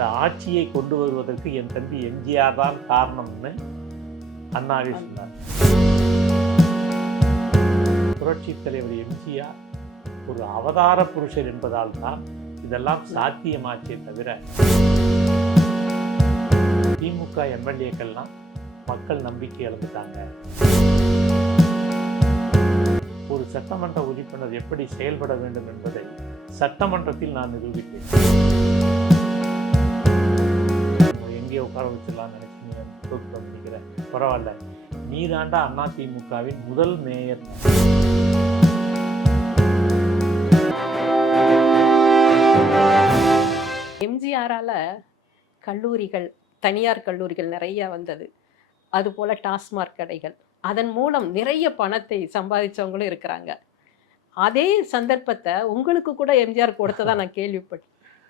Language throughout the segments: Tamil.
அந்த ஆட்சியை கொண்டு வருவதற்கு என் தம்பி எம்ஜிஆர் தான் காரணம்னு அண்ணாவே சொன்னார். புரட்சி தலைவர் எம்ஜிஆர் ஒரு அவதார புருஷர் என்பதால் தான் இதெல்லாம் சாத்தியமாச்சே தவிர திமுக எம்எல்ஏக்கள்லாம் மக்கள் நம்பிக்கை இழந்துட்டாங்க. ஒரு சட்டமன்ற உறுப்பினர் எப்படி செயல்பட வேண்டும் என்பதை சட்டமன்றத்தில் நான் நிரூபித்தேன். எங்கேயோ உட்கார வச்சிடலாம்னு நினைச்சீங்க தோற்று பண்ணிக்கிறேன் பரவாயில்ல. நீதாண்டா அண்ணா திமுகவின் முதல் மேயர். எம்ஜிஆரால் கல்லூரிகள் தனியார் கல்லூரிகள் நிறைய வந்தது. அதுபோல் டாஸ்மாக் கடைகள். அதன் மூலம் நிறைய பணத்தை சம்பாதிச்சவங்களும் இருக்கிறாங்க. அதே சந்தர்ப்பத்தை உங்களுக்கு கூட எம்ஜிஆர் கொடுத்ததான் நான் கேள்விப்பட்டேன்.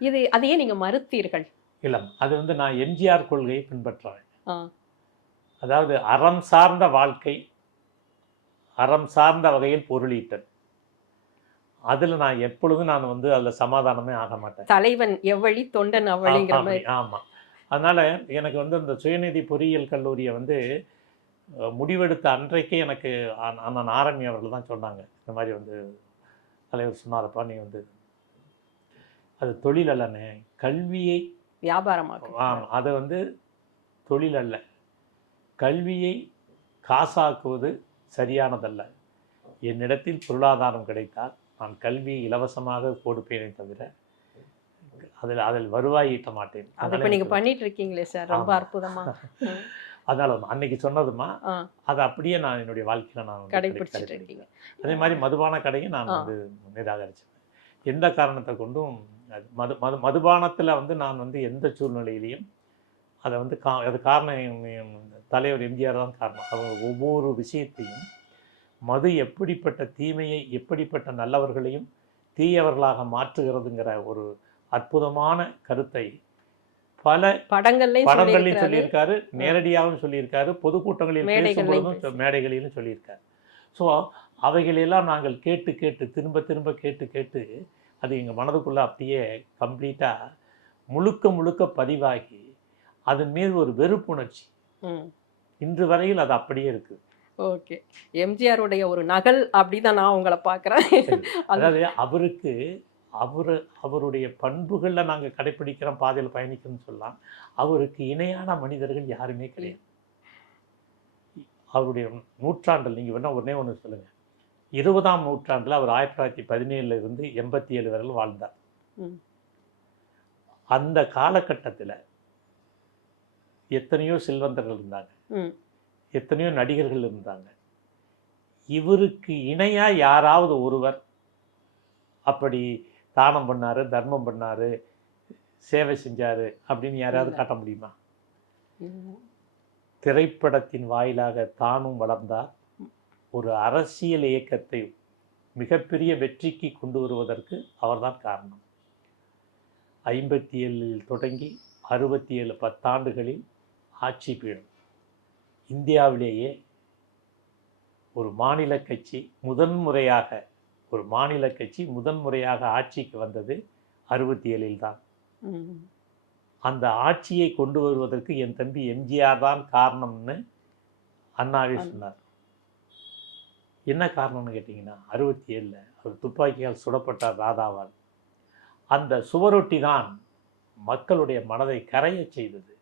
இது அதையே நீங்கள் மறுத்தீர்கள். இல்லை அது வந்து நான் எம்ஜிஆர் கொள்கையை பின்பற்றுறேன் அதாவது அறம் சார்ந்த வாழ்க்கை அறம் சார்ந்த வகையில் பொருளீட்டல். அதில் நான் எப்பொழுதும் நான் வந்து அதில் சமாதானமே ஆக மாட்டேன். தலைவன் எவ்வழி தொண்டன் அவ்வழிங்கிற ஆமா, மாதிரி. ஆமா. அதனால எனக்கு வந்து இந்த சுயநிதி பொறியியல் கல்லூரியை வந்து முடிவெடுத்த அன்றைக்கே எனக்கு அண்ண- அண்ணன் ஆரம்பி அவர்கள் தான் சொன்னாங்க. இந்த மாதிரி வந்து தலைவர் சொன்னாரப்பா நீ வந்து அது தொழில் அல்லனே கல்வியை வியாபாரமாக்கும் அதை வந்து தொழில் அல்ல. கல்வியை காசாக்குவது சரியானதல்ல. என்னிடத்தில் பொருளாதாரம் கிடைத்தால் நான் கல்வியை இலவசமாக கொடுப்பேனே தவிர அதில் அதில் வருவாய் ஈட்ட மாட்டேன். அது அதனால இப்ப நீங்க எனக்கு- பண்ணிட்டு இருக்கீங்களே சார். ரொம்ப. அற்புதமா. அதனால அன்னைக்கு சொன்னதுமா அதை அப்படியே நான் என்னுடைய வாழ்க்கையில நான் கடைபிடிச்சிட்டு கடை- இருக்கீங்க அதே மாதிரி மதுபான கடையும் நான். வந்து நிராகரிச்சேன் எந்த காரணத்தை கொண்டும் மது மது மதுபானத்தில் வந்து நான் வந்து எந்த சூழ்நிலையிலையும் அதை வந்து கா அது காரணம் தலைவர் எம்ஜிஆர் தான் காரணம். அவங்க ஒவ்வொரு விஷயத்தையும் மது எப்படிப்பட்ட தீமையை எப்படிப்பட்ட நல்லவர்களையும் தீயவர்களாக மாற்றுகிறதுங்கிற ஒரு அற்புதமான கருத்தை பல படங்கள்லயும் சொல்லியிருக்கிறாரு. சொல்லியிருக்காரு நேரடியாகவும் சொல்லியிருக்காரு பொதுக்கூட்டங்களில் பேசும்பொழுதும் மேடைகளிலும் சொல்லியிருக்காரு. ஸோ அவைகளெல்லாம் நாங்கள் கேட்டு கேட்டு திரும்ப திரும்ப கேட்டு கேட்டு அது எங்கள் மனதுக்குள்ளே அப்படியே கம்ப்ளீட்டாக முழுக்க முழுக்க பதிவாகி அதன் மீது ஒரு வெறுப்புணர்ச்சி. இன்று வரையில் அது அப்படியே இருக்கு. ஓகே. எம்ஜிஆருடைய ஒரு நகல் அப்படிதான் நான் உங்களை பார்க்குறேன். அதாவது அவருக்கு அவர் அவருடைய பண்புகளில் நாங்கள் கடைப்பிடிக்கிறோம் பாதையில் பயணிக்கிறோம்னு சொல்லலாம் அவருக்கு இணையான மனிதர்கள் யாருமே கிடையாது. அவருடைய நூற்றாண்டில் நீங்கள் வேணால் ஒன்றே ஒன்று சொல்லுங்கள் இருபதாம் நூற்றாண்டில் அவர் ஆயிரத்தி தொள்ளாயிரத்தி பதினேழுல இருந்து எண்பத்தி ஏழு வரையில் வாழ்ந்தார். அந்த காலகட்டத்தில் எத்தனையோ செல்வந்தர்கள் இருந்தாங்க எத்தனையோ நடிகர்கள் இருந்தாங்க இவருக்கு இணையா யாராவது ஒருவர் அப்படி தானம் பண்ணாரு தர்மம் பண்ணாரு சேவை செஞ்சாரு அப்படின்னு யாராவது. காட்ட முடியுமா. திரைப்படத்தின் வாயிலாக தானும் வளர்ந்தார் ஒரு அரசியல் இயக்கத்தை மிகப்பெரிய வெற்றிக்கு கொண்டு வருவதற்கு அவர்தான் காரணம் ஐம்பத்தி ஏழில் தொடங்கி அறுபத்தி ஏழு பத்தாண்டுகளில் ஆட்சி பீடம் இந்தியாவிலேயே ஒரு மாநில கட்சி முதன்முறையாக ஒரு மாநில கட்சி முதன்முறையாக ஆட்சிக்கு வந்தது அறுபத்தி ஏழில் தான். அந்த ஆட்சியை கொண்டு வருவதற்கு என் தம்பி எம்ஜிஆர் தான் காரணம்னு அண்ணாவே. சொன்னார் என்ன காரணம்னு கேட்டிங்கன்னா அறுபத்தி ஏழில் அவர் துப்பாக்கியால் சுடப்பட்டார் ராதாவால் அந்த சுவரொட்டி தான் மக்களுடைய மனதை கரையச் செய்தது.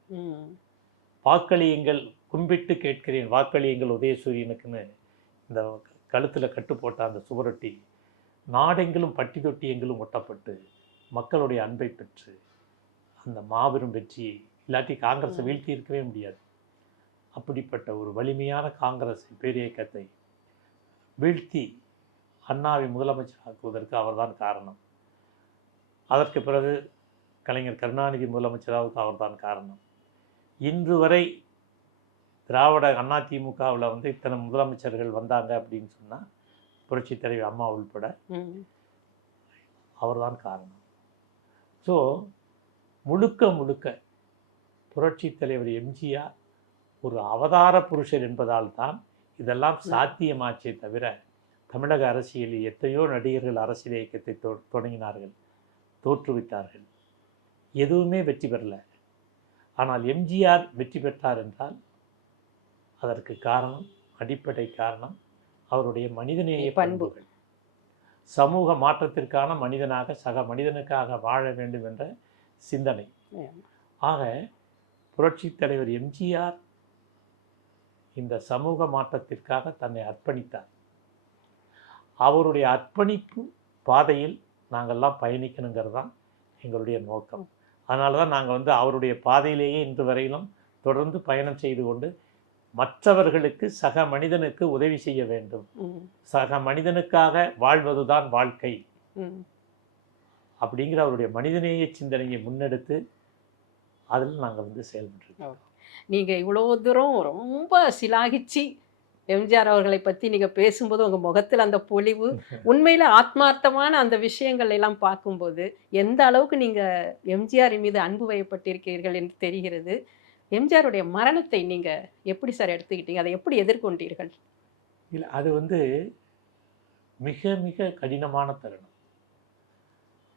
வாக்களியுங்கள் கும்பிட்டு கேட்கிறேன் வாக்களியுங்கள் உதயசூரியனுக்குன்னு இந்த கழுத்தில் கட்டு போட்ட அந்த சுவரொட்டி நாடெங்கிலும் பட்டி தொட்டி எங்கிலும் ஒட்டப்பட்டு மக்களுடைய அன்பை பெற்று அந்த மாபெரும் வெற்றியை இல்லாட்டி காங்கிரஸை. வீழ்த்தி இருக்கவே முடியாது அப்படிப்பட்ட ஒரு வலிமையான காங்கிரஸ் பேரியக்கத்தை வீழ்த்தி அண்ணாவை முதலமைச்சர் ஆக்குவதற்கு அவர்தான் காரணம். அதற்கு பிறகு கலைஞர் கருணாநிதி முதலமைச்சராவுக்கு அவர்தான் காரணம். இன்று வரை திராவிட அண்ணா திமுகவில் வந்து இத்தனை முதலமைச்சர்கள் வந்தாங்க அப்படின்னு சொன்னால் புரட்சித் தலைவர் அம்மா உள்பட. அவர்தான் காரணம். ஸோ முழுக்க முழுக்க புரட்சித் தலைவர் எம்ஜிஆர் ஒரு அவதார புருஷர் என்பதால் தான் இதெல்லாம் சாத்தியமாச்சே தவிர தமிழக அரசியலில் எத்தனையோ நடிகர்கள் அரசியல் இயக்கத்தை தொ தொடங்கினார்கள் தோற்றுவித்தார்கள். எதுவுமே வெற்றி பெறல. ஆனால் எம்ஜிஆர் வெற்றி பெற்றார் என்றால் அதற்கு காரணம் அடிப்படை காரணம் அவருடைய மனிதநேய பண்பு. பண்புகள். சமூக மாற்றத்திற்கான மனிதனாக சக மனிதனுக்காக வாழ வேண்டும் என்ற சிந்தனை. ஆக புரட்சித் தலைவர் எம்ஜிஆர் இந்த சமூக மாற்றத்திற்காக தன்னை அர்ப்பணித்தார். அவருடைய அர்ப்பணிப்பு பாதையில் நாங்கள்லாம் பயணிக்கணுங்கிறது தான் எங்களுடைய நோக்கம். அதனால தான் நாங்கள் வந்து அவருடைய பாதையிலேயே இன்று வரையிலும் தொடர்ந்து பயணம் செய்து கொண்டு மற்றவர்களுக்கு சக மனிதனுக்கு உதவி செய்ய வேண்டும். சக மனிதனுக்காக வாழ்வதுதான் வாழ்க்கை. அப்படிங்கிற அவருடைய மனிதநேய சிந்தனையை முன்னெடுத்து அதில் நாங்கள் வந்து செயல்பட்டுருக்கோம். நீங்க இவ்வளோ தூரம் ரொம்ப சிலாகிச்சு. எம்ஜிஆர் அவர்களை பத்தி நீங்க பேசும்போது உங்க முகத்தில் அந்த பொலிவு உண்மையில ஆத்மார்த்தமான அந்த விஷயங்கள் எல்லாம் பார்க்கும்போது எந்த அளவுக்கு நீங்க எம்ஜிஆர் மீது அன்பு வயப்பட்டிருக்கிறீர்கள் என்று தெரிகிறது. எம்ஜிஆருடைய மரணத்தை நீங்க எப்படி சார் எடுத்துக்கிட்டீங்க? அதை எப்படி எதிர்கொண்டீர்கள்? இல்லை அது வந்து மிக மிக கடினமான தருணம்.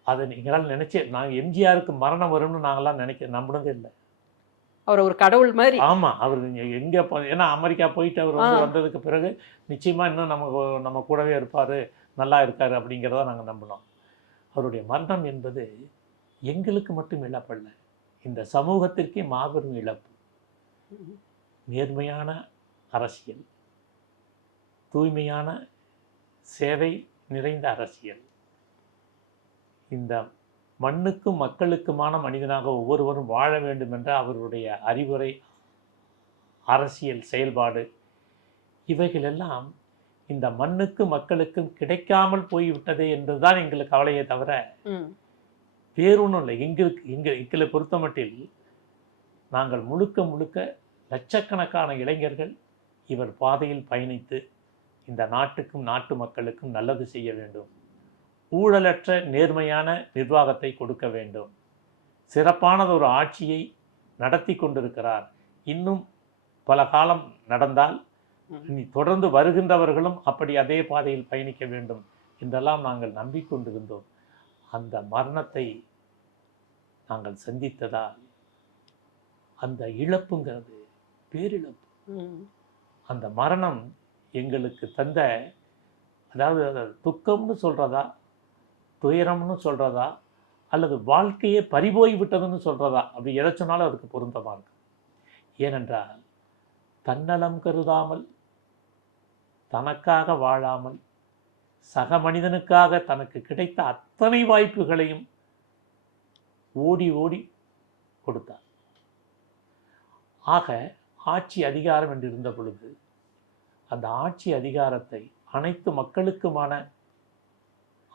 அதை நீங்களால் நினைச்சு நாங்கள் எம்ஜிஆருக்கு மரணம் வரும்னு நாங்களாம் நினைக்க நம்பினதே இல்லை. அவர் ஒரு கடவுள் மாதிரி. ஆமா அவர் எங்க ஏன்னா அமெரிக்கா போயிட்டு அவர் வந்து. வந்ததுக்கு பிறகு நிச்சயமா இன்னும் நம்ம நம்ம கூடவே இருப்பாரு நல்லா இருக்காரு அப்படிங்கிறத நாங்கள் நம்பினோம். அவருடைய மரணம் என்பது எங்களுக்கு மட்டும் இழப்பல்ல இந்த சமூகத்திற்கே மாபெரும் இழப்பு. நேர்மையான அரசியல் தூய்மையான சேவை நிறைந்த அரசியல். இந்த மண்ணுக்கும் மக்களுக்குமான மனிதனாக ஒவ்வொருவரும் வாழ வேண்டும் என்ற அவருடைய அறிவுரை அரசியல் செயல்பாடு. இவைகளெல்லாம் இந்த மண்ணுக்கும் மக்களுக்கும் கிடைக்காமல் போய்விட்டதே என்றுதான் எங்களுக்கு கவலையே தவிர வேறொன்றும் இல்லை. எங்களுக்கு எங்கள் எங்களை பொறுத்தமட்டில் நாங்கள் முழுக்க முழுக்க லட்சக்கணக்கான இளைஞர்கள் இவர் பாதையில் பயணித்து இந்த நாட்டுக்கும் நாட்டு மக்களுக்கும் நல்லது செய்ய வேண்டும். ஊழலற்ற நேர்மையான நிர்வாகத்தை கொடுக்க வேண்டும். சிறப்பானது ஒரு ஆட்சியை நடத்தி கொண்டிருக்கிறார். இன்னும் பல காலம் நடந்தால் தொடர்ந்து வருகின்றவர்களும் அப்படி அதே பாதையில் பயணிக்க வேண்டும் என்றெல்லாம் நாங்கள் நம்பிக்கொண்டிருந்தோம். அந்த மரணத்தை நாங்கள் சந்தித்ததால் அந்த இழப்புங்கிறது பேரிழப்பு. அந்த மரணம் எங்களுக்கு தந்த அதாவது அது துக்கம்னு சொல்கிறதா துயரம்னு சொல்கிறதா அல்லது வாழ்க்கையே பறிபோய் விட்டதுன்னு சொல்கிறதா அப்படி எதை சொன்னாலும் அதுக்கு பொருந்தமாக இருக்கு. ஏனென்றால் தன்னலம் கருதாமல் தனக்காக வாழாமல் சக மனிதனுக்காக தனக்கு கிடைத்த அத்தனை வாய்ப்புகளையும் ஓடி ஓடி கொடுத்தார். ஆக ஆட்சி அதிகாரம் என்று இருந்த பொழுது அந்த ஆட்சி அதிகாரத்தை அனைத்து மக்களுக்குமான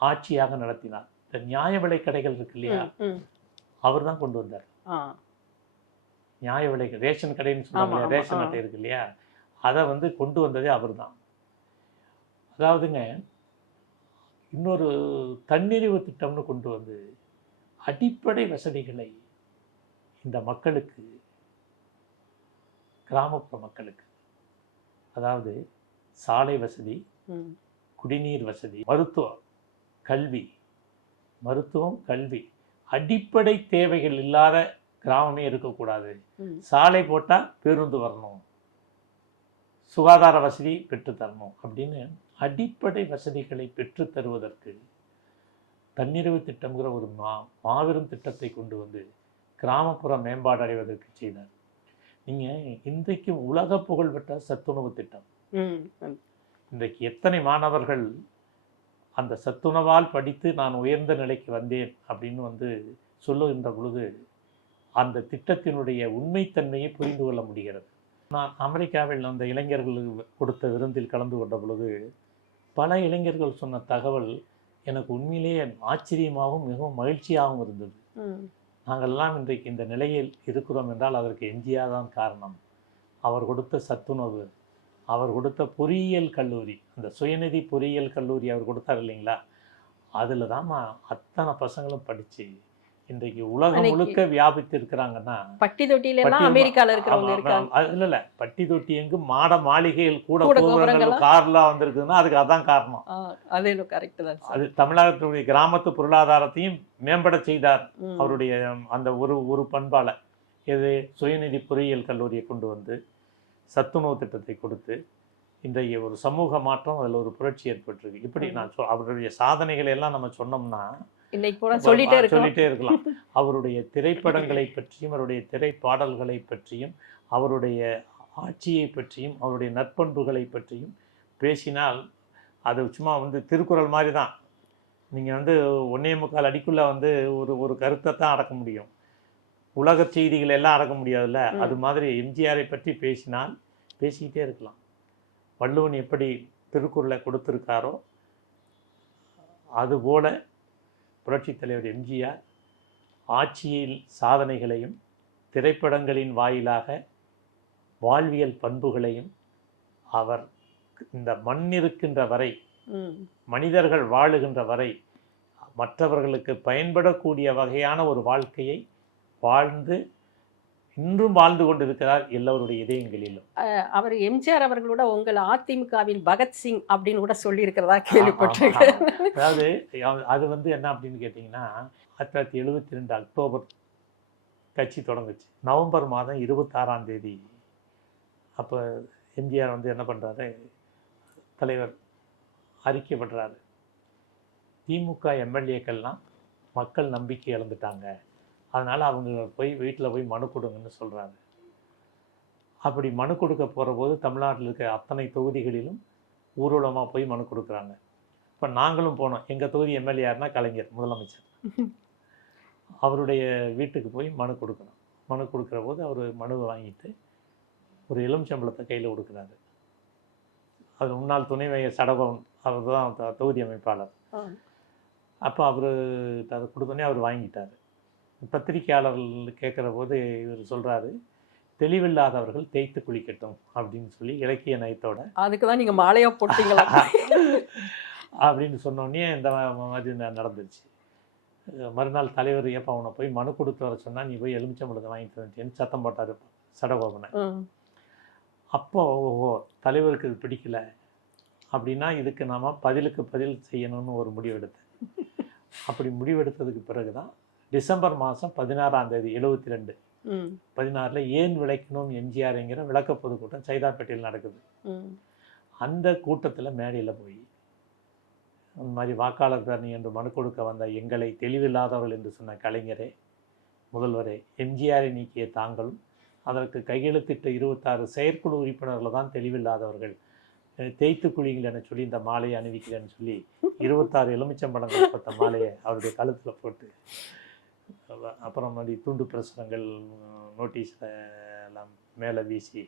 ஆட்சியாக நடத்தினார். இந்த நியாய விலை கடைகள் இருக்கு இல்லையா. அவர் தான் கொண்டு வந்தார். நியாய விலை ரேஷன் கடைன்னு சொன்னாங்க ரேஷன். அட்டை இருக்கு இல்லையா? அதை வந்து கொண்டு வந்ததே அவர்தான் அதாவதுங்க இன்னொரு தன்னிறைவு திட்டம்னு கொண்டு வந்து அடிப்படை வசதிகளை இந்த மக்களுக்கு கிராமப்புற மக்களுக்கு அதாவது சாலை வசதி குடிநீர் வசதி மருத்துவம் கல்வி மருத்துவம் கல்வி. அடிப்படை தேவைகள் இல்லாத கிராமமே இருக்கக்கூடாது. சாலை போட்டால் பேருந்து வரணும். சுகாதார வசதி பெற்றுத் தரணும் அப்படின்னு அடிப்படை வசதிகளை பெற்றுத் தருவதற்கு தன்னிறைவு திட்டம்ங்கிற ஒரு மா மாபெரும் திட்டத்தை கொண்டு வந்து கிராமப்புற மேம்பாடு அடைவதற்கு செய்தார். நீங்கள் இன்றைக்கும் உலக புகழ்பெற்ற சத்துணவு திட்டம். இன்றைக்கு எத்தனை மாணவர்கள் அந்த சத்துணவால் படித்து நான் உயர்ந்த நிலைக்கு வந்தேன் அப்படின்னு வந்து சொல்லுகின்ற பொழுது அந்த திட்டத்தினுடைய உண்மைத்தன்மையை புரிந்து கொள்ள முடிகிறது. நான் அமெரிக்காவில் அந்த இளைஞர்களுக்கு கொடுத்த விருந்தில் கலந்து கொண்ட பொழுது பல இளைஞர்கள் சொன்ன தகவல் எனக்கு உண்மையிலேயே ஆச்சரியமாகவும் மிகவும் மகிழ்ச்சியாகவும் இருந்தது. நாங்கள்லாம் இன்றைக்கு இந்த நிலையில் இருக்கிறோம் என்றால் அதற்கு எம்ஜிஆர் தான் காரணம். அவர் கொடுத்த சத்துணவு அவர் கொடுத்த பொறியியல் கல்லூரி அந்த சுயநிதி பொறியியல் கல்லூரி அவர் கொடுத்தார் இல்லைங்களா? அதில் தான் அத்தனை பசங்களும் படித்து இன்றைக்கு உலகம் முழுக்க வியாபித்து இருக்கிறாங்கன்னா பட்டி தொட்டியில எல்லாம் பட்டி- அமெரிக்கால இருக்கிறவங்க இல்ல இல்ல. பட்டி தொட்டி எங்கு மாட மாளிகைகள் கூட கோபுரங்கள்? கார்லாம் வந்திருக்குதுன்னா அதுக்கு அதான் காரணம். அது கரெக்ட் தான் அது தமிழகத்துடைய கிராமத்து பொருளாதாரத்தையும் மேம்பட செய்தார். அவருடைய அந்த ஒரு ஒரு பண்பால. இது சுயநிதி பொறியியல் கல்லூரியை கொண்டு வந்து சத்துணவு திட்டத்தை கொடுத்து இன்றைய ஒரு சமூக மாற்றம் அதில் ஒரு புரட்சி ஏற்பட்டிருக்கு. இப்படி நான் சொல் அவருடைய சாதனைகளை எல்லாம் நம்ம சொன்னோம்னா சொல்லிட்டே இருக்கலாம். அவருடைய திரைப்படங்களை பற்றியும் அவருடைய திரைப்பாடல்களை பற்றியும் அவருடைய ஆட்சியை பற்றியும் அவருடைய நற்பண்புகளை பற்றியும் பேசினால் அது சும்மா வந்து திருக்குறள் மாதிரி தான். நீங்கள் வந்து ஒன்னே முக்கால் அடிக்குள்ளே வந்து ஒரு ஒரு கருத்தை தான் அடக்க முடியும். உலக செய்திகள் எல்லாம் அடக்க முடியாதுல்ல. அது மாதிரி எம்ஜிஆரை பற்றி பேசினால் பேசிக்கிட்டே இருக்கலாம் வள்ளுவன் எப்படி திருக்குறளை கொடுத்திருக்காரோ அதுபோல புரட்சித் தலைவர் எம்ஜிஆர் ஆட்சியில் சாதனைகளையும் திரைப்படங்களின் வாயிலாக வாழ்வியல் பண்புகளையும் அவர் இந்த மண் இருக்கின்ற வரை. மனிதர்கள் வாழுகின்ற வரை மற்றவர்களுக்கு பயன்படக்கூடிய வகையான ஒரு வாழ்க்கையை வாழ்ந்து இன்றும் வாழ்ந்து கொண்டிருக்கிறார் எல்லோருடைய இதயங்களிலும். அவர் எம்ஜிஆர் அவர்களோட உங்கள் அதிமுகவின் பகத்சிங் அப்படின்னு கூட சொல்லி இருக்கிறதா கேள்விப்பட்டிருக்கேன் அதாவது அது வந்து என்ன அப்படின்னு கேட்டிங்கன்னா ஆயிரத்தி தொள்ளாயிரத்தி எழுபத்தி ரெண்டு அக்டோபர் கட்சி தொடங்குச்சு. நவம்பர் மாதம் இருபத்தாறாம் தேதி. அப்போ எம்ஜிஆர் வந்து என்ன பண்ணுறாரு தலைவர் அறிக்கை திமுக எம்எல்ஏக்கள்லாம் மக்கள் நம்பிக்கை இழந்துட்டாங்க. அதனால் அவங்க போய் வீட்டில் போய் மனு கொடுங்கன்னு சொல்கிறாரு அப்படி மனு கொடுக்க போகிற போது தமிழ்நாட்டில் இருக்க அத்தனை தொகுதிகளிலும் ஊர்வலமாக போய் மனு கொடுக்குறாங்க. இப்போ நாங்களும் போனோம். எங்கள் தொகுதி எம்எல்ஏ யாருன்னா கலைஞர் முதலமைச்சர். அவருடைய வீட்டுக்கு போய் மனு கொடுக்கணும். மனு கொடுக்குற போது அவர் மனுவை வாங்கிட்டு ஒரு எலுமிச்சம்பளத்தை கையில் கொடுக்குறாரு. அது முன்னாள் துணை மேயர் சடபவன் அவர் தான் தொகுதி அமைப்பாளர். அப்போ அவர் அதை கொடுத்தோன்னே அவர் வாங்கிட்டார். பத்திரிகையாளர்கள் கேட்குற போது இவர் சொல்கிறாரு தெளிவில்லாதவர்கள் தேய்த்து குளிக்கட்டும் அப்படின்னு சொல்லி இலக்கிய நயத்தோட. அதுக்கு தான் நீங்க மாலையா போட்டீங்களா? அப்படின்னு சொன்னோடனே இந்த மாதிரி ந- நடந்துருச்சு. அஹ் மறுநாள் தலைவர் ஏப்பா அவனை போய் மனு கொடுத்து வர சொன்னா நீ போய் எலுமிச்சம்பழத்தை வாங்கிட்டு வந்துட்டேன்னு சத்தம் போட்டார் சடகோபனை. அப்போ ஓஹோ தலைவருக்கு இது பிடிக்கல. அப்படின்னா இதுக்கு நாம பதிலுக்கு பதில் செய்யணும்னு ஒரு முடிவு எடுத்தேன் அப்படி முடிவெடுத்ததுக்கு பிறகு தான் டிசம்பர் மாதம் பதினாறாம் தேதி எழுபத்தி ரெண்டு. பதினாறில் ஏன் விளைக்கணும் எம்ஜிஆர்ங்கிற விளக்க பொதுக்கூட்டம் சைதாப்பேட்டையில் நடக்குது. அந்த கூட்டத்தில் மேடையில் போய் இந்த மாதிரி வாக்காளர் பேரணி என்று மனு கொடுக்க வந்த எங்களை தெளிவில்லாதவர்கள் என்று சொன்ன கலைஞரே முதல்வரே எம்ஜிஆரை நீக்கிய தாங்களும் அதற்கு கையெழுத்திட்ட இருபத்தாறு செயற்குழு உறுப்பினர்கள் தான் தெளிவில்லாதவர்கள் தேய்த்து குழிங்கள் என சொல்லி இந்த மாலையை அணிவிக்கிறேன்னு சொல்லி இருபத்தாறு எலுமிச்சம்பழங்கள் போட்ட மாலையை அவருடைய கழுத்தில் போட்டு அப்புறம் மாதிரி துண்டு பிரசுரங்கள் நோட்டீஸில் எல்லாம் மேலே வீசி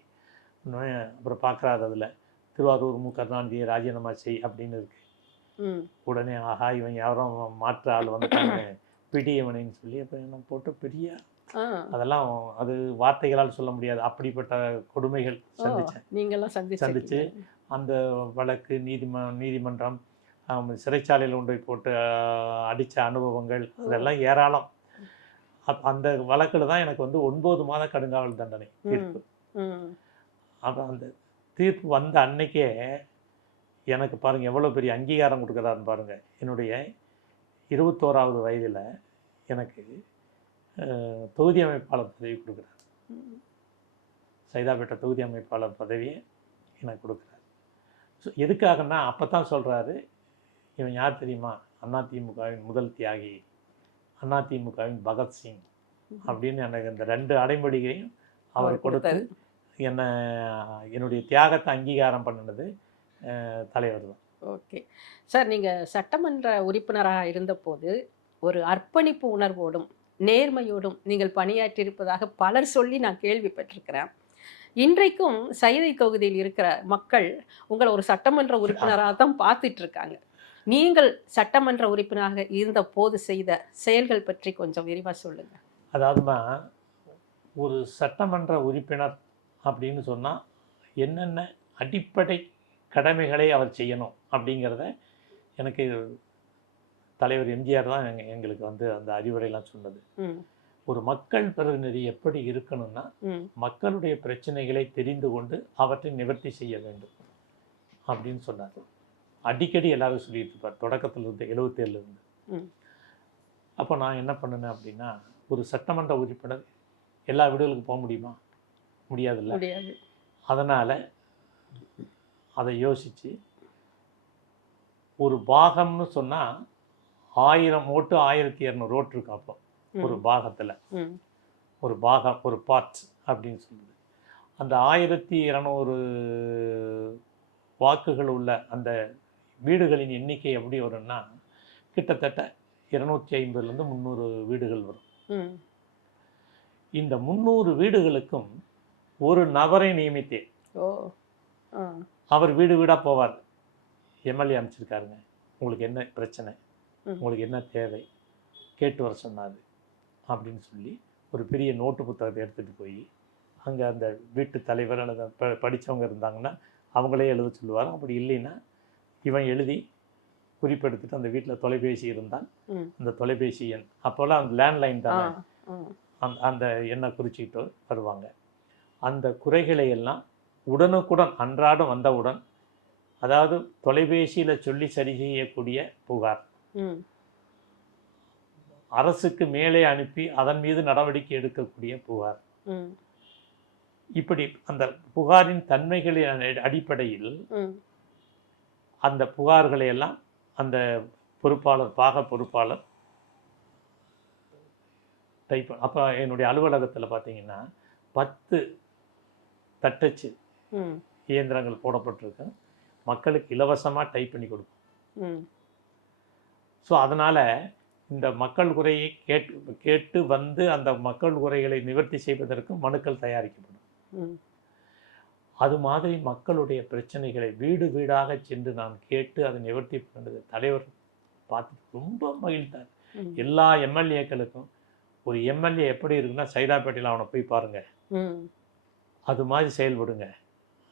அப்புறம் பார்க்குறாரு அதில் திருவாரூர் மு. கருணாநிதியை ராஜினாமா செய் அப்படின்னு இருக்கு. உடனே ஆஹா இவன் யாரோ மாற்று ஆள் வந்துட்டாங்க பிடியவனின்னு சொல்லி அப்போ என்ன போட்டு பெரிய. அதெல்லாம் அது வார்த்தைகளால் சொல்ல முடியாது. அப்படிப்பட்ட கொடுமைகள் சந்திச்சேன். நீங்கெல்லாம் சந்திச்சு சந்திச்சு. அந்த வழக்கு நீதிம நீதிமன்றம் சிறைச்சாலையில் கொண்டு போய் போட்டு அடிச்ச அனுபவங்கள் அதெல்லாம் ஏராளம். அந்த வழக்கில் தான் எனக்கு வந்து ஒன்பது மாத கடுங்காவல் தண்டனை தீர்ப்பு. அப்போ அந்த தீர்ப்பு வந்த அன்னைக்கே எனக்கு பாருங்க எவ்வளோ பெரிய அங்கீகாரம் கொடுக்குறாருன்னு பாருங்க. என்னுடைய இருபத்தோராவது வயதில் எனக்கு தொகுதி அமைப்பாளர் பதவி கொடுக்குறாரு. சைதாப்பேட்டை தொகுதி அமைப்பாளர் பதவியை எனக்கு கொடுக்குறாரு. ஸோ எதுக்காகன்னா அப்போ தான் சொல்கிறாரு இவன் யார் தெரியுமா? அதிமுகவின் முதல் தியாகி. அதிமுகவின் பகத்சிங் அப்படின்னு எனக்கு இந்த ரெண்டு அடைமொழிகளையும் அவர் கொடுத்து. என்னை என்னுடைய தியாகத்தை அங்கீகாரம் பண்ணினது தலைவர் தான். ஓகே. சார் நீங்கள் சட்டமன்ற உறுப்பினராக இருந்தபோது ஒரு அர்ப்பணிப்பு உணர்வோடும் நேர்மையோடும் நீங்கள் பணியாற்றியிருப்பதாக பலர் சொல்லி நான் கேள்விப்பட்டிருக்கிறேன். இன்றைக்கும் சைதை தொகுதியில் இருக்கிற மக்கள் உங்களை ஒரு சட்டமன்ற உறுப்பினராக தான் பார்த்துட்டு இருக்காங்க. நீங்கள் சட்டமன்ற உறுப்பினராக இருந்த போது செய்த செயல்கள் பற்றி கொஞ்சம் விரிவாக சொல்லுங்க. அதாவதுமா ஒரு சட்டமன்ற உறுப்பினர் அப்படின்னு சொன்னால் என்னென்ன அடிப்படை கடமைகளை அவர் செய்யணும் அப்படிங்கிறத எனக்கு தலைவர் எம்ஜிஆர் தான் எங்க- எங்களுக்கு வந்து அந்த அறிவுரையெல்லாம் சொன்னது. ஒரு மக்கள் பிரதிநிதி எப்படி இருக்கணும்னா மக்களுடைய பிரச்சனைகளை தெரிந்து கொண்டு அவற்றை நிவர்த்தி செய்ய வேண்டும் அப்படின்னு சொன்னார். அடிக்கடி எல்லாரும் சொல்லிட்டு இருப்பார். தொடக்கத்துல இருந்து எழுபத்தேழுல இருந்து ம். அப்போ நான் என்ன பண்ணினேன் அப்படின்னா ஒரு சட்டமன்ற உறுப்பினர் எல்லா வீடுகளுக்கும் போக முடியுமா? முடியாதுல்ல. முடியாது. அதனால் அதை யோசித்து ஒரு பாகம்னு சொன்னால் ஆயிரம் ஓட்டு ஆயிரத்தி இரநூறு ஓட்டு அப்போ. ம், ஒரு பாகத்தில். ஒரு பாகம் ஒரு பார்ட் அப்படின்னு சொல்லுது அந்த ஆயிரத்தி இரநூறு வாக்குகள் உள்ள அந்த வீடுகளின் எண்ணிக்கை எப்படி வரும்னா கிட்டத்தட்ட இருநூற்றி ஐம்பதுலேருந்து முந்நூறு வீடுகள் வரும். இந்த முந்நூறு வீடுகளுக்கும் ஒரு நபரை நியமித்தேன். அவர் வீடு வீடாக போவார். எம்எல்ஏ அமைச்சிருக்காருங்க உங்களுக்கு என்ன பிரச்சனை. உங்களுக்கு என்ன தேவை? கேட்டு வர சொன்னார். அப்படின்னு சொல்லி ஒரு பெரிய நோட்டு புத்தகத்தை எடுத்துகிட்டு போய் அங்கே அந்த வீட்டு தலைவர் அல்லது ப படித்தவங்க இருந்தாங்கன்னா அவங்களே எழுத சொல்லுவார்? அப்படி இல்லைன்னா இவன் எழுதி குறிப்பெடுத்துட்டு அந்த வீட்டில் தொலைபேசி இருந்தால் ம். அந்த தொலைபேசி எண். அப்போல்லாம் அந்த லேண்ட்லைன் தானே? ஆ அந்த எண்ணை குறிச்சிக்கிட்டு வருவாங்க. அந்த குறைகளை எல்லாம் உடனுக்குடன் அன்றாடம் வந்தவுடன் அதாவது தொலைபேசியில் சொல்லி சரி செய்யக்கூடிய புகார். அரசுக்கு மேலே அனுப்பி அதன் மீது நடவடிக்கை எடுக்கக்கூடிய புகார். இப்படி அந்த புகாரின் தன்மைகளின் அடி- அடிப்படையில் அந்த புகார்களை எல்லாம் அந்த பொறுப்பாளர் பாக பொறுப்பாளர் டைப் அப்போ என்னுடைய அலுவலகத்தில் பார்த்தீங்கன்னா பத்து தட்டச்சு இயந்திரங்கள் போடப்பட்டிருக்கு. மக்களுக்கு இலவசமாக டைப் பண்ணி கொடுப்போம் ம். ஸோ அதனால் இந்த மக்கள் குறையை கேட்டு கேட்டு வந்து அந்த மக்கள் குறைகளை நிவர்த்தி செய்வதற்கு மனுக்கள் தயாரிக்கப்படும். அது மாதிரி மக்களுடைய பிரச்சனைகளை வீடு வீடாக சென்று நான் கேட்டு அதை நிவர்த்தி பண்ணது தலைவர் பார்த்து ரொம்ப மகிழ்ந்தார். எல்லா எம்எல்ஏக்களுக்கும் ஒரு எம்எல்ஏ எப்படி இருக்குன்னா சைதாப்பேட்டையில் அவனை போய் பாருங்க. அது மாதிரி செயல்படுங்க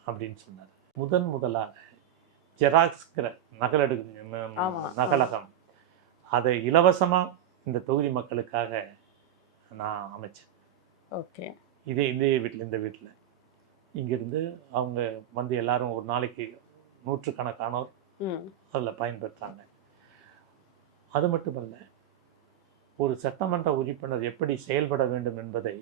அப்படின்னு சொன்னார். முதன் முதலாக ஜெராக்ஸ்கிற ம- ஆமா, நகலகம். அதை இலவசமாக இந்த தொகுதி மக்களுக்காக நான் அமைச்சேன். ஓகே. இதே இந்த வீட்டில் இந்த வீட்டில் இங்கிருந்து அவங்க வந்து எல்லாரும் ஒரு நாளைக்கு நூற்றுக்கணக்கானோர் அதில் பயன்பெற்றாங்க. அது மட்டுமல்ல ஒரு சட்டமன்ற உறுப்பினர் எப்படி செயல்பட வேண்டும் என்பதை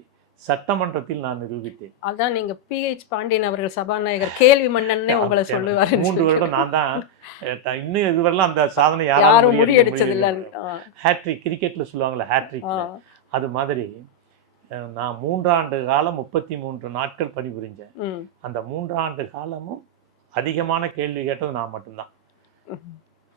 சட்டமன்றத்தில் நான் நிரூபித்தேன். அதான் நீங்க பிஹெச் பாண்டியன் அவர்கள் சபாநாயகர் கேள்வி மன்னன்னே உங்களை சொல்லுவாரு மூன்று வருடம் நான் தான் இன்னும் இதுவரையிலும் அந்த சாதனை யாரும் யாரும் முறியடிச்சது இல்ல ஹேட்ரிக் கிரிக்கெட்ல சொல்லுவாங்கல்ல ஹேட்ரிக் அது மாதிரி நான் மூன்றாண்டு காலம் முப்பத்தி மூன்று நாட்கள் பணிபுரிஞ்சேன். அந்த மூன்றாண்டு காலமும் அதிகமான கேள்வி கேட்டது நான் மட்டும்தான்.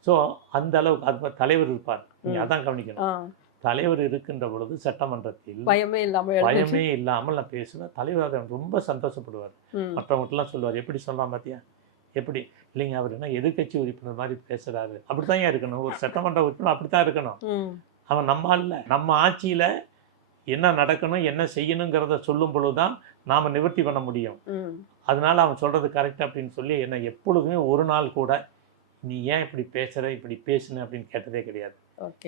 ஸோ அந்த அளவுக்கு அது தலைவர் இருப்பார். நீங்க ம். அதான் கவனிக்கணும். தலைவர் இருக்கின்ற பொழுது சட்டமன்றத்தில் பயமே இல்லாம எழுதி பயமே இல்லாமல் நான் பேசுவேன் தலைவர் அதை ரொம்ப சந்தோஷப்படுவார். ம். மற்றவங்கள்ட்டலாம் சொல்லுவார் எப்படி சொல்லலாம் பார்த்தியா எப்படி? இல்லைங்க அவர் என்ன எதிர்க்கட்சி உறுப்பினர் மாதிரி பேசுறாரு. அப்படித்தான் இருக்கணும். ஒரு சட்டமன்ற உறுப்பினர் அப்படித்தான் இருக்கணும். அவன் நம்ம இல்ல நம்ம ஆட்சியில என்ன நடக்கணும் என்ன செய்யணுங்கிறத சொல்லும் பொழுதுதான் நாம நிவர்த்தி பண்ண முடியும். அதனால அவன் சொல்றது கரெக்ட் அப்படின்னு சொல்லி என்னை எப்பொழுதுமே ஒரு நாள் கூட நீ ஏன் இப்படி பேசுற? இப்படி பேசுன? அப்படின்னு கேட்டதே கிடையாது.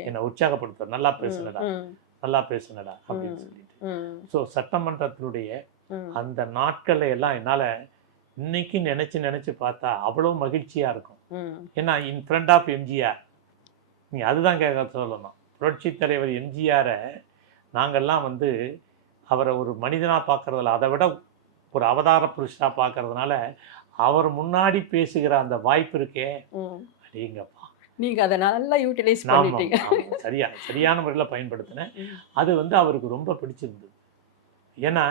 என்னை உற்சாகப்படுத்த நல்லா பேசுனடா நல்லா பேசுனடா அப்படின்னு. சொல்லிட்டு. ஸோ சட்டமன்றத்தினுடைய அந்த நாட்களை எல்லாம் என்னால் இன்னைக்கு நினச்சி நினச்சி பார்த்தா அவ்வளோ மகிழ்ச்சியாக இருக்கும். ஏன்னா இன் ஃப்ரண்ட் ஆஃப் எம்ஜிஆர் நீ அதுதான் கேட்க சொல்லணும். புரட்சி தலைவர் எம்ஜிஆரை நாங்கள்லாம் வந்து அவரை ஒரு மனிதனாக பார்க்கறதில்ல அதை விட ஒரு அவதார புருஷனாக பார்க்கறதுனால அவர் முன்னாடி பேசுகிற அந்த வாய்ப்பு இருக்கே ம். அடேங்கப்பா நீங்க அதை நல்லா யூட்டிலைஸ் பண்ணிட்டீங்க. சரியா சரியான முறையில் பயன்படுத்தினேன். அது வந்து அவருக்கு ரொம்ப பிடிச்சிருந்தது. ஏன்னா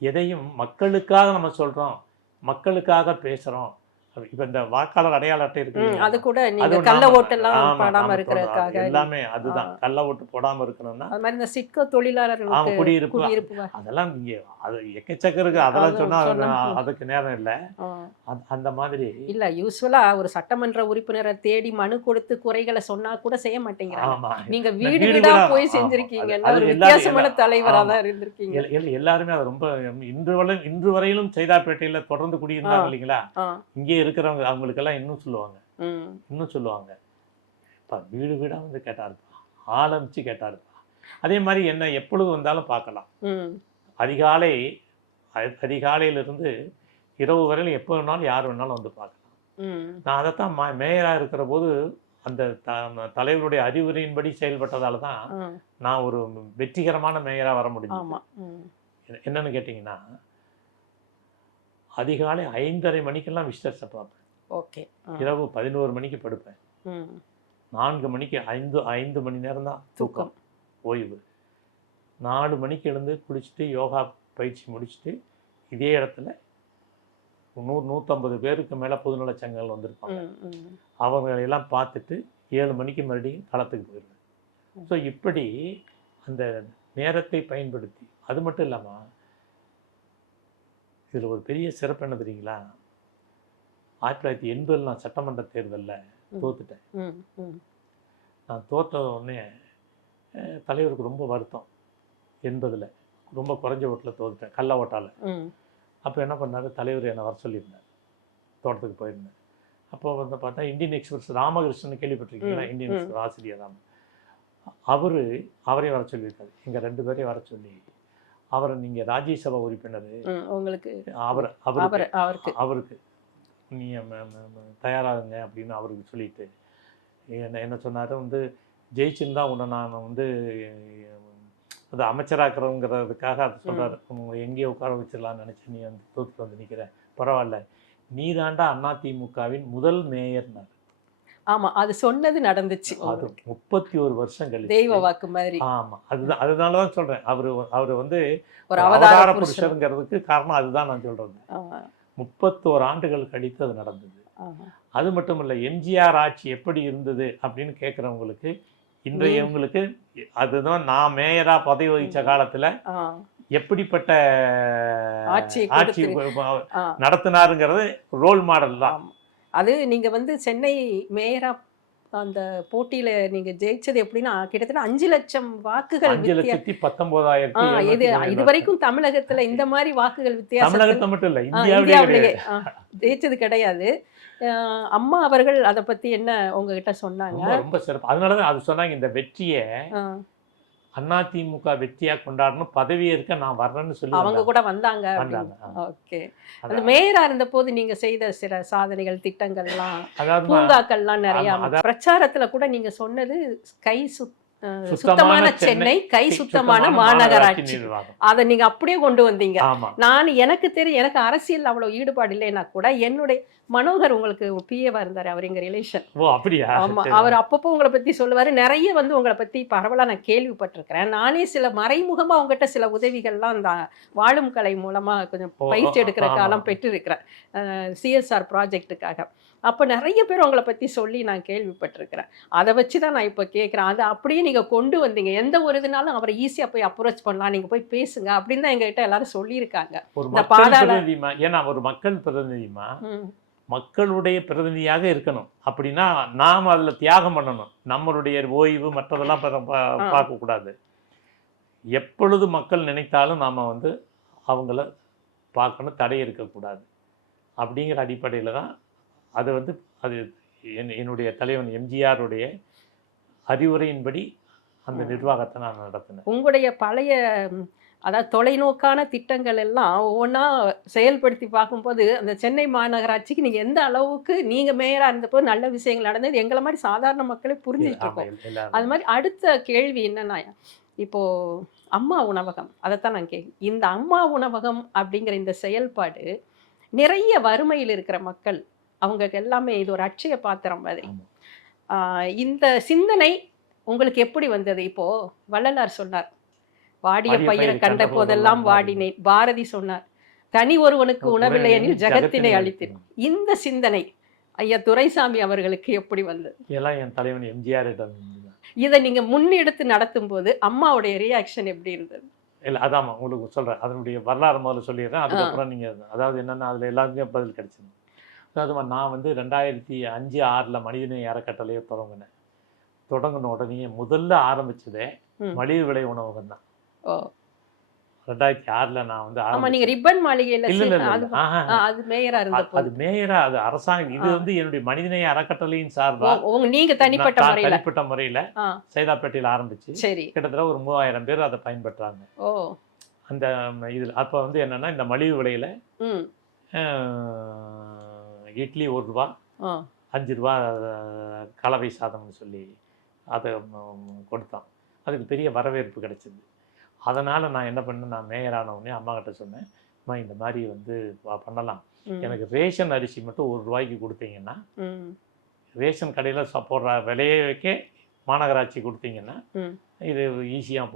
எதையும் மக்களுக்காக நம்ம சொல்றோம் மக்களுக்காக பேசுறோம் இப்ப இந்த வாக்காளர் அடையாள அட்டை இருக்கு? அது கூட நீங்க கள்ள ஓட்டெல்லாம் படாம இருக்கிறதுக்காக. எல்லாமே அதுதான். கள்ள ஓட்டு போடாம இருக்கணும்னா அது மாதிரி இந்த சிட்கோ ஆமா தொழிலாளர்களுக்கு குடியிருப்பு அதெல்லாம் நீங்க அது எக்கச்சக்க இருக்கு அதெல்லாம் அது சொன்னா சொன்னா- அது- அதுக்கு நேரம் இல்லை. அந்த- மாதிரி இல்ல யூஸ்வலா ஒரு சட்டமன்ற உறுப்பினரை தேடி மனு கொடுத்து குறைகளை சொன்னா கூட செய்ய மாட்டேங்கிறாங்க நீங்க வீடு வீடு போய் செஞ்சிருக்கீங்கன்னா அது- ஒரு வித்தியாசமான தலைவரா. தான் இருந்திருக்கீங்க எல்- எல்- எல்லாருமே அது ரொம்ப இன்று வரை இன்று வரையிலும் சைதாப்பேட்டையில தொடர்ந்து குடியிருந்தாங்க. இல்லைங்களா. இங்கே இருக்கிறவங்க அவங்களுக்கெல்லாம் இன்னும் சொல்லுவாங்க. இன்னும் சொல்லுவாங்க. இப்போ வீடு வீடாக வந்து கேட்டாருப்பா ஆரம்பித்து கேட்டாருப்பா அதே மாதிரி என்ன எப்பொழுது வந்தாலும் பார்க்கலாம். அதிகாலை அதிகாலையிலிருந்து இரவு வரையில் எப்போ வேணாலும் யார் வேணாலும் வந்து பார்க்கலாம். நான் அதைத்தான் மா மேயராக இருக்கிற போது அந்த த தலைவருடைய அறிவுரையின்படி செயல்பட்டதால தான் நான் ஒரு வெற்றிகரமான மேயராக வர முடியும் என்னன்னு கேட்டிங்கன்னா அதிகாலை ஐந்தரை மணிக்கெல்லாம் விசிட்டர்ஸை பார்ப்பேன். ஓகே. இரவு பதினோரு மணிக்கு படுப்பேன். நான்கு மணிக்கு ஐந்து ஐந்து மணி நேரம் தான் தூக்கம் ஓய்வு. நாலு மணிக்கு எழுந்து குளிச்சுட்டு யோகா பயிற்சி முடிச்சுட்டு இதே இடத்துல நூறு நூற்றம்பது பேருக்கு மேலே பொதுநலச் சங்கங்கள் வந்திருப்பாங்க. அவங்களையெல்லாம் பார்த்துட்டு ஏழு மணிக்கு மறுபடியும் களத்துக்கு போயிடுவேன். ஸோ இப்படி அந்த நேரத்தை பயன்படுத்தி அது மட்டும் இல்லாமல் இதில் ஒரு பெரிய சிறப்பு என்ன தெரியுங்களா? ஆயிரத்தி தொள்ளாயிரத்தி எண்பதில் நான் சட்டமன்ற தேர்தலில். தோத்துட்டேன். நான் தோத்த உடனே தலைவருக்கு ரொம்ப வருத்தம். எண்பதில் ரொம்ப குறைஞ்ச ஓட்டில் தோத்துட்டேன் கள்ள ஓட்டால். அப்போ என்ன பண்ணாரு? தலைவர் என்னை வர சொல்லியிருந்தார். தோட்டத்துக்கு போயிருந்தேன் அப்போ வந்து பார்த்தா இந்தியன் எக்ஸ்பிரஸ் ராமகிருஷ்ணன் கேள்விப்பட்டிருக்கீங்களா? இந்தியன். எக்ஸ்பிரஸ் ஆசிரியர் ராம. அவர் அவரையும் வர சொல்லியிருக்காரு. எங்கள் ரெண்டு பேரையும் வர சொல்லி அவரை நீங்கள் ராஜ்யசபா உறுப்பினர். உங்களுக்கு அவர் அவர் அவருக்கு. அவருக்கு. அவருக்கு நீ ம- ம- ம- தயாராகுங்க அப்படின்னு அவருக்கு சொல்லிட்டு. என்ன என்ன சொன்னார்? வந்து ஜெயிச்சிருந்தா உன்னை நான் வந்து அது அமைச்சராக்குறோங்கிறதுக்காக அதை சொல்கிறார் உங்களை எங்கேயோ உட்கார வச்சிடலாம்னு நினச்சி நீ வந்து தோத்துட்டு வந்து நிற்கிற பரவாயில்ல. நீ தாண்டா அதிமுகவின் முதல் மேயர்னார். ஆமா அது சொன்னது நடந்துச்சு. அது. முப்பத்தி ஒரு வருஷம் கழிச்சு. தெய்வ வாக்கு மாதிரி. ஆமா அதுதான் அதனால தான் சொல்றேன். அவரு அவர் வந்து ஒரு அவதார புருஷருங்கிறதுக்கு காரணம் அதுதான் நான் சொல்றது. முப்பத்தோரு ஆண்டுகள் கழித்து அது நடந்தது. அது மட்டும் இல்லை எம்ஜிஆர் ஆட்சி எப்படி இருந்தது அப்படின்னு கேட்குறவங்களுக்கு இன்றையவங்களுக்கு அதுதான் நான் மேயரா பதவி வகிச்ச ம். காலத்துல எப்படிப்பட்ட ஆட்சி கொடுத்திரு- ஆ, நடத்தினாருங்கிறது ரோல் மாடல் தான். அது நீங்க வந்து சென்னை மேயரா அந்த போட்டியில நீங்க ஜெயிச்சது எப்படின்னா கிட்டத்தட்ட அஞ்சு லட்சம் வாக்குகள் அஞ்சு லட்சத்தி பத்தொன்பதாயிரத்தி இது இது. வரைக்கும் தமிழகத்துல இந்த மாதிரி வாக்குகள் வித்தியாசம் தமிழகத்தை மட்டும் இல்ல இந்தியாவிலேயே ஜெயிச்சது கிடையாது. அம்மா அவர்கள் அதை பத்தி என்ன உங்ககிட்ட சொன்னாங்க? ரொம்ப சிறப்பு. அதனாலதான் அது சொன்னாங்க இந்த வெற்றியை அதிமுக வெற்றியா கொண்டாடணும் பதவி ஏற்க நான் வர்றேன்னு சொல்லி அவங்க. கூட வந்தாங்க ஓகே அந்த அதான். மேயரா இருந்த போது நீங்க செய்த சில சாதனைகள் திட்டங்கள்லாம் அதாவது பூங்காக்கள்லாம் நிறைய பிரச்சாரத்துல கூட நீங்க சொன்னது கை சுத்- சுத்தமான சென்னை கை சுத்தமான மாநகராட்சி. அதை நீங்க அப்படியே கொண்டு வந்தீங்க. நான் எனக்கு தெரியும் எனக்கு அரசியல் அவ்வளவு ஈடுபாடு இல்லைன்னா கூட என்னுடைய மனோகர் உங்களுக்கு பிஏவா இருந்தாரு அவர் எங்க ரிலேஷன் ஓ அப்படியா? ஆமா. அவர் அப்பப்போ உங்களை பத்தி சொல்லுவாரு. நிறைய வந்து உங்களை பத்தி பரவலா நான் கேள்விப்பட்டிருக்கிறேன். நானே சில மறைமுகமா உங்ககிட்ட சில உதவிகள்லாம் அந்த வாழும் கலை மூலமா கொஞ்சம் பயிற்சி எடுக்கிற. காலம் பெற்றிருக்கிறேன். சிஎஸ்ஆர் ப்ராஜெக்ட்டுக்காக அப்போ நிறைய பேர் உங்களை பத்தி சொல்லி நான் கேள்விப்பட்டிருக்கிறேன். அதை வச்சு தான் நான் இப்போ கேட்குறேன் அதை அப்படியே நீங்க கொண்டு வந்தீங்க. எந்த ஒரு இதுனாலும் அவரை ஈஸியா போய் அப்ரோச் பண்ணலாம். நீங்க போய் பேசுங்க அப்படின்னு தான் எங்ககிட்ட எல்லாரும் சொல்லியிருக்காங்க. ஒரு இந்த பாதாள- ஏன்னா ஒரு மக்கள் பிரதிநிதிமா மக்களுடைய பிரதிநிதியாக இருக்கணும். அப்படின்னா நாம் அதுல தியாகம் பண்ணணும். நம்மளுடைய ஓய்வு மற்றதெல்லாம். பார்க்கக்கூடாது. எப்பொழுது மக்கள் நினைத்தாலும் நாம வந்து அவங்கள பார்க்கணும் தடை இருக்கக்கூடாது. அப்படிங்கிற அடிப்படையில் தான் அது வந்து அது என் என்னுடைய தலைவன் எம்ஜிஆருடைய அறிவுரையின்படி அந்த. நிர்வாகத்தை நான் நடத்தினேன் உங்களுடைய பழைய அதாவது தொலைநோக்கான திட்டங்கள் எல்லாம் ஒவ்வொன்றா செயல்படுத்தி பார்க்கும்போது அந்த சென்னை மாநகராட்சிக்கு நீங்க எந்த அளவுக்கு நீங்க மேயரா இருந்தப்போ நல்ல விஷயங்கள் நடந்தது எங்களை மாதிரி சாதாரண மக்களே புரிஞ்சுட்டு இருக்கோம். அது மாதிரி அடுத்த கேள்வி என்னன்னா இப்போ அம்மா உணவகம் அதைத்தான் நான் கேட்க இந்த அம்மா உணவகம் அப்படிங்கிற இந்த செயல்பாடு நிறைய வறுமையில் இருக்கிற மக்கள் அவங்க எல்லாமே இது ஒரு அட்சய பாத்திரம் மாதிரி. இந்த சிந்தனை உங்களுக்கு எப்படி வந்தது? இப்போ வள்ளலார் சொன்னார். வாடிய பயிரை கண்ட போதெல்லாம் வாடினேன். பாரதி சொன்னார் தனி ஒருவனுக்கு உணவில்லை எனில் ஜகத்தினை அளித்திரும் இந்த சிந்தனை ஐயா துரைசாமி அவர்களுக்கு எப்படி வந்தது? இதெல்லாம் என் தலைவன் இருந்துதான். இதை நீங்க முன்னெடுத்து நடத்தும் போது அம்மாவுடைய ரியாக்ஷன் எப்படி இருந்தது? இல்ல அதாம்மா உங்களுக்கு சொல்றேன். அதனுடைய வரலாறு முதல்ல சொல்லிடுறேன். அதுக்கப்புறம் நீங்க அதாவது என்னன்னா அதுல எல்லாருக்கும் பதில் அதாவதுமா நான் வந்து ரெண்டாயிரத்தி அஞ்சு ஆறுல மனிதநேய அறக்கட்டளையை தொடங்கினேன். தொடங்கின உடனே முதல்ல ஆரம்பிச்சதே ம். மலிவு விலை உணவகம் தான். ரெண்டாயிரத்தி ஆறுல நான் வந்து ஆமா ஆரம்பிச்சேன். நீங்க ரிப்பன் மாளிகையில இல்ல இல்ல அது. ஆ, அது மேயரா இருந்த அது- அது அது அரசாங்கம். இது. வந்து என்னுடைய மனிதநேய அறக்கட்டளையின் சார்பா? உ- உங்க நீங்க தனிப்பட்ட முறையில. தனிப்பட்ட முறையில சைதாப்பேட்டையில் ஆரம்பிச்சு சரி. கிட்டத்தட்ட ஒரு மூவாயிரம் பேர் அதை பயன்பெற்றாங்க. ஓ. அந்த இதுல அப்போ வந்து என்னன்னா இந்த மலிவு விலையில இட்லி ஒரு ரூபா அஞ்சு ரூபா கலவை சாதம்னு சொல்லி அதை கொடுத்தோம். அதுக்கு பெரிய வரவேற்பு கிடைச்சிது. அதனால் நான் என்ன பண்ணேன் நான் மேயரான உடனே அம்மா கிட்ட சொன்னேன் அம்மா இந்த மாதிரி வந்து பண்ணலாம். எனக்கு ரேஷன் அரிசி மட்டும் ஒரு ரூபாய்க்கு கொடுத்தீங்கன்னா ரேஷன் கடையில் போடுற விலையே வைக்க மாநகராட்சி கொடுத்தீங்கன்னா இது ஈஸியாக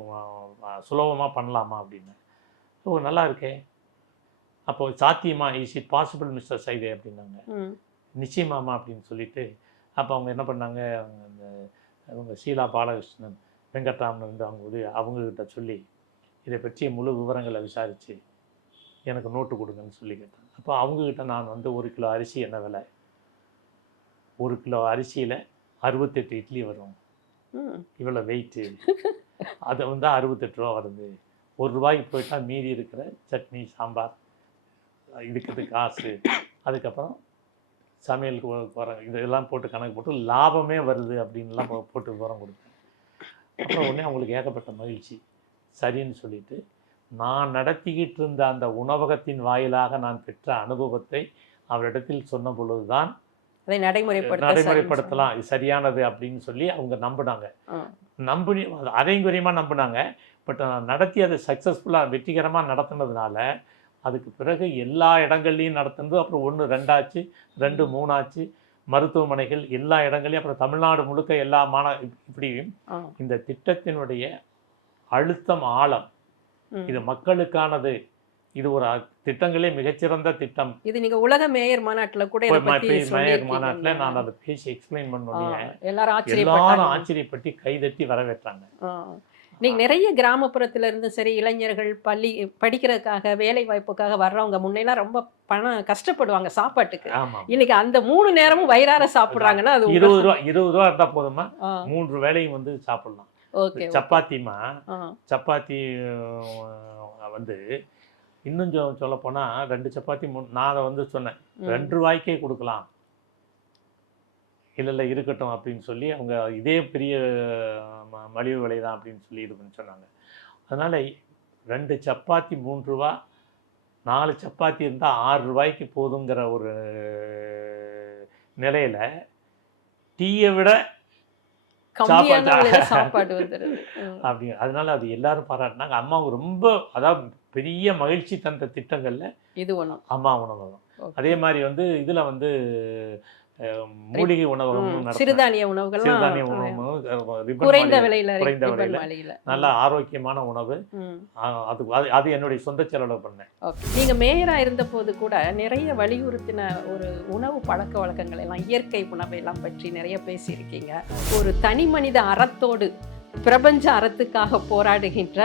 சுலபமாக பண்ணலாமா? அப்படின்னு. ஓ நல்லா இருக்கே. அப்போ சாத்தியமா இஸ் இட் பாசிபிள் மிஸ்டர் சைதே அப்படின்னாங்க. நிச்சயமாமா அப்படின்னு சொல்லிட்டு அப்போ அவங்க என்ன பண்ணாங்க? அவங்க அந்த அவங்க ஷீலா பாலகிருஷ்ணன் வெங்கட்ராமன் வந்து அவங்க வந்து அவங்கக்கிட்ட சொல்லி இதை பற்றிய முழு விவரங்களை விசாரித்து எனக்கு நோட்டு கொடுங்கன்னு சொல்லி கேட்டாங்க. அப்போ அவங்கக்கிட்ட நான் வந்து ஒரு கிலோ அரிசி என்ன விலை? ஒரு கிலோ அரிசியில் அறுபத்தெட்டு இட்லி வரும். இவ்வளோ வெயிட்டு அது வந்து அறுபத்தெட்டு ரூபா வருது. ஒரு ரூபாய்க்கு போயிட்டா மீதி இருக்கிற சட்னி சாம்பார் இதுக்கு காசு. அதுக்கப்புறம் சமையலுக்கு உரம் இதெல்லாம் போட்டு கணக்கு போட்டு லாபமே வருது அப்படின்லாம் போட்டு விவரம் கொடுத்தேன். அப்புறம் உடனே அவங்களுக்கு ஏகப்பட்ட மகிழ்ச்சி. சரின்னு சொல்லிட்டு நான் நடத்திக்கிட்டு இருந்த அந்த உணவகத்தின் வாயிலாக நான் பெற்ற அனுபவத்தை அவரிடத்தில் சொன்ன பொழுதுதான் அதை நடைமுறைப்படுத்த நடைமுறைப்படுத்தலாம். இது சரியானது அப்படின்னு சொல்லி அவங்க நம்பினாங்க. நம்பி அதையும் குறையமாக நம்பினாங்க. பட் நான் நடத்தி அதை சக்ஸஸ்ஃபுல்லாக வெற்றிகரமாக நடத்துனதுனால அதுக்கு பிறகு எல்லா இடங்கள்லையும் நடத்துனது அப்புறம் ஒன்று ரெண்டாச்சு ரெண்டு மூணாச்சு மருத்துவமனைகள் எல்லா இடங்களையும் அப்புறம் தமிழ்நாடு முழுக்க எல்லா மாண இப்படியும். இந்த திட்டத்தினுடைய அழுத்தம் ஆழம். இது மக்களுக்கானது இது ஒரு திட்டங்களே மிகச்சிறந்த திட்டம் இது நீங்க உலக மேயர் மாநாட்டுல கூட மேயர் மாநாட்டில் நான்? அதை பேசி எக்ஸ்பிளைன் ஆ, பண்ணோன்னே எல்லாரும் ஆச்சரியப்பட்டு கைதட்டி வரவேற்றாங்க ஆ. நீங்க நிறைய கிராமப்புறத்துல இருந்து சரி இளைஞர்கள் பள்ளி படிக்கிறதுக்காக வேலை வாய்ப்புக்காக வர்றவங்க முன்னெல்லாம் ரொம்ப பணம் கஷ்டப்படுவாங்க சாப்பாட்டுக்கு. இன்னைக்கு அந்த மூணு நேரமும் வயிறார சாப்பிடுறாங்கன்னா அது இருபது ரூபா இருபது ரூபா இருந்தா போதுமா? மூன்று வேளையும் வந்து சாப்பிடலாம். சப்பாத்திமா? சப்பாத்தி வந்து இன்னும் சொல்ல போனா ரெண்டு சப்பாத்தி மூணு நான் அதை வந்து சொன்னேன். ரெண்டு ரூபாய்க்கே கொடுக்கலாம். இல்லை இல்லை இருக்கட்டும் அப்படின்னு சொல்லி அவங்க இதே பெரிய ம- மலிவு விலை தான் அப்படின்னு சொல்லி இது பண்ணி சொன்னாங்க. அதனால் ரெண்டு சப்பாத்தி மூன்று ரூபா நாலு சப்பாத்தி இருந்தால் ஆறு ரூபாய்க்கு போதுங்கிற ஒரு நிலையில் டீயை விட சாப்பாடு. அப்படி அதனால அது எல்லாரும் பாராட்டினாங்க. அம்மாவுக்கு ரொம்ப அதாவது பெரிய மகிழ்ச்சி தந்த திட்டங்கள்ல இது ஒண்ணும் அம்மா உணவகம். அதே மாதிரி வந்து இதுல வந்து மூலிகை உணவகம் சிறுதானிய உணவுகள்லாம் சிறுதானிய ஆ, உணவு ribbon குறைந்த விலையில குறைந்த விலையில. நல்ல ஆரோக்கியமான உணவு. அது அது- என்னுடைய சொந்த செலவில் பண்ணேன். நீங்க மேயரா இருந்த போது கூட நிறைய வலியுறுத்தின ஒரு உணவு பழக்க வழக்கங்கள் எல்லாம் இயற்கை உணவை எல்லாம் பற்றி நிறைய பேசியிருக்கீங்க. ஒரு தனி மனித அறத்தோடு பிரபஞ்ச அறத்துக்காக போராடுகின்ற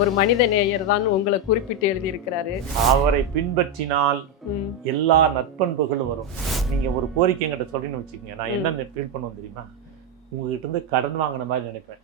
ஒரு மனித நேயர் தான் உங்களை குறிப்பிட்டு எழுதியிருக்கிறாரு. அவரை பின்பற்றினால் எல்லா நற்பண்புகளும் வரும். நீங்க ஒரு கோரிக்கை என்கிட்ட சொல்லின்னு வச்சுக்கோங்க. நான். என்ன ஃபீல் பண்ணுவேன் தெரியுமா? உங்ககிட்ட இருந்து கடன் வாங்கின மாதிரி நினைப்பேன்.